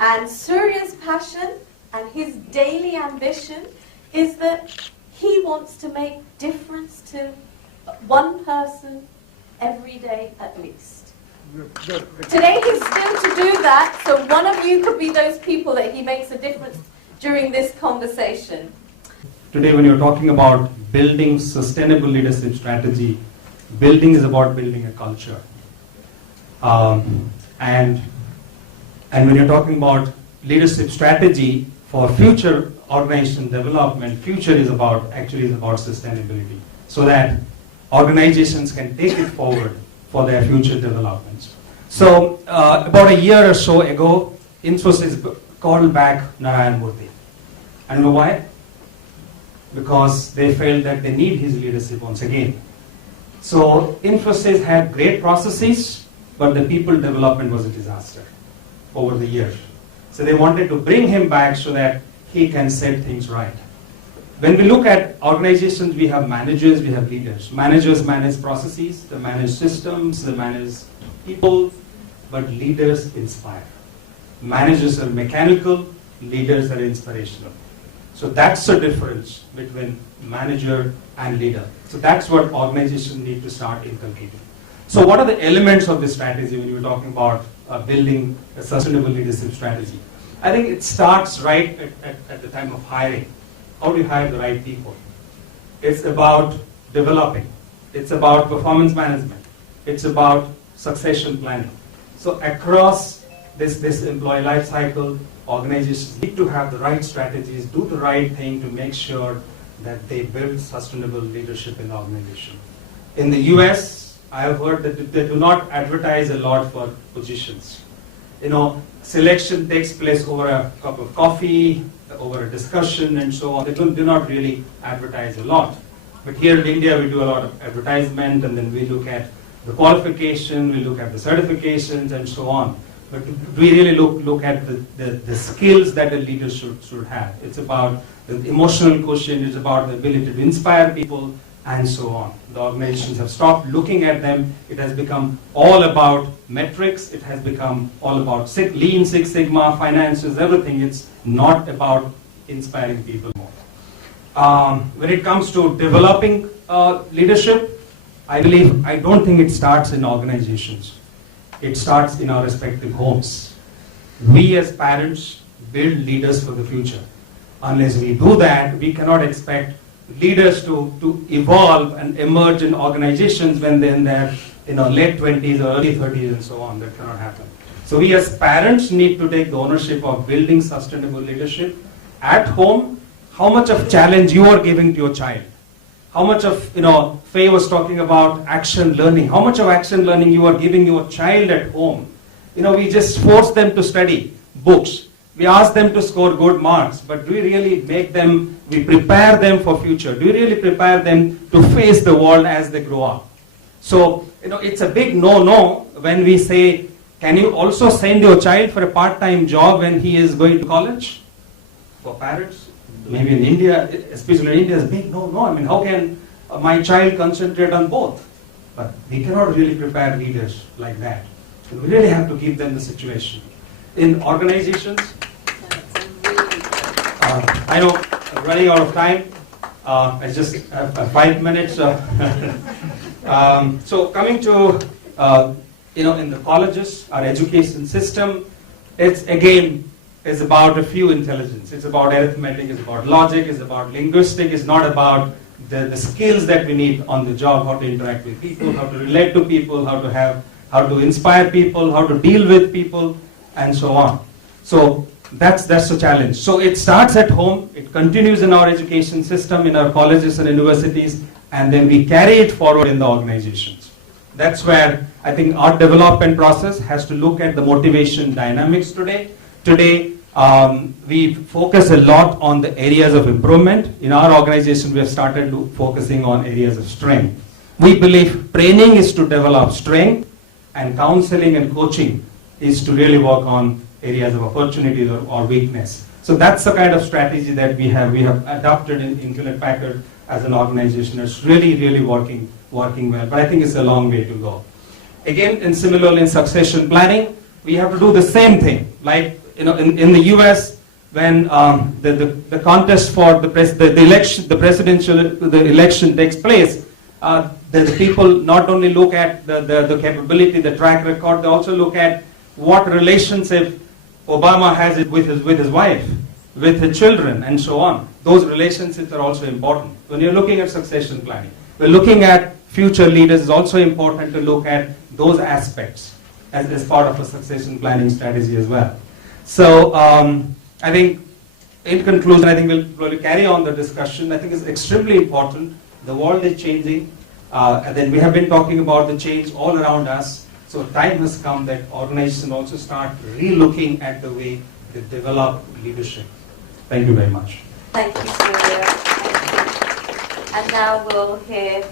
And Surya's passion and his daily ambition is that he wants to make difference to one person every day at least. Today he's still to do that, so one of you could be those people that he makes a difference during this conversation. Today when you're talking about building sustainable leadership strategy, building is about building a culture. And when you're talking about leadership strategy for future organization development, future is about sustainability, so that organizations can take it forward for their future developments. So about a year or so ago, Infosys called back Narayan Murthy. And you know why? Because they felt that they need his leadership once again. So Infosys had great processes, but the people development was a disaster over the years. So they wanted to bring him back so that he can set things right. When we look at organizations, we have managers, we have leaders. Managers manage processes, they manage systems, they manage people, but leaders inspire. Managers are mechanical, leaders are inspirational. So that's the difference between manager and leader. So that's what organizations need to start inculcating. So what are the elements of this strategy when you're talking about building a sustainable leadership strategy? I think it starts right at the time of hiring. How do you hire the right people? It's about developing. It's about performance management. It's about succession planning. So across this employee life cycle, organizations need to have the right strategies, do the right thing to make sure that they build sustainable leadership in the organization. In the US, I have heard that they do not advertise a lot for positions. Selection takes place over a cup of coffee, over a discussion and so on. They do not really advertise a lot. But here in India, we do a lot of advertisement, and then we look at the qualification, we look at the certifications and so on. But we really look at the skills that a leader should have. It's about the emotional quotient, it's about the ability to inspire people, and so on. The organizations have stopped looking at them. It has become all about metrics. It has become all about Lean Six Sigma, finances, everything. It's not about inspiring people more. When it comes to developing leadership, I don't think it starts in organizations. It starts in our respective homes. We as parents build leaders for the future. Unless we do that, we cannot expect leaders to evolve and emerge in organizations when they're in their late 20s or early 30s and so on. That cannot happen. So we as parents need to take the ownership of building sustainable leadership at home. How much of challenge you are giving to your child? How much of, Faye was talking about action learning. How much of action learning you are giving your child at home? We just force them to study books. We ask them to score good marks, but do we really we prepare them for future? Do we really prepare them to face the world as they grow up? So, it's a big no-no when we say, can you also send your child for a part-time job when he is going to college? For parents, maybe in India, especially in India, is big no-no. How can my child concentrate on both? But we cannot really prepare leaders like that. We really have to give them the situation. In organizations, I know I'm running out of time. I just have 5 minutes. So coming to, in the colleges, our education system, it's about a few intelligence. It's about arithmetic, it's about logic, it's about linguistic, it's not about the skills that we need on the job, how to interact with people, how to relate to people, how to inspire people, how to deal with people, and so on. So that's the challenge. So it starts at home, it continues in our education system, in our colleges and universities, and then we carry it forward in the organizations. That's where I think our development process has to look at the motivation dynamics today. Today, we focus a lot on the areas of improvement. In our organization, we have started focusing on areas of strength. We believe training is to develop strength, and counseling and coaching is to really work on areas of opportunities or weakness. So that's the kind of strategy that we have adopted in Hewlett-Packard as an organization. It's really working well, but I think it's a long way to go. Again, and similarly in succession planning, we have to do the same thing. Like, in the U.S., when the contest for the election takes place, the people not only look at the capability, the track record, they also look at what relationship Obama has it with his wife, with his children, and so on. Those relationships are also important. When you're looking at succession planning, we're looking at future leaders, it's also important to look at those aspects as part of a succession planning strategy as well. So I think, in conclusion, I think we'll probably carry on the discussion. I think it's extremely important. The world is changing, and then we have been talking about the change all around us. So time has come that organizations also start re-looking at the way they develop leadership. Thank you very much. Thank you, Surya. And now we'll hear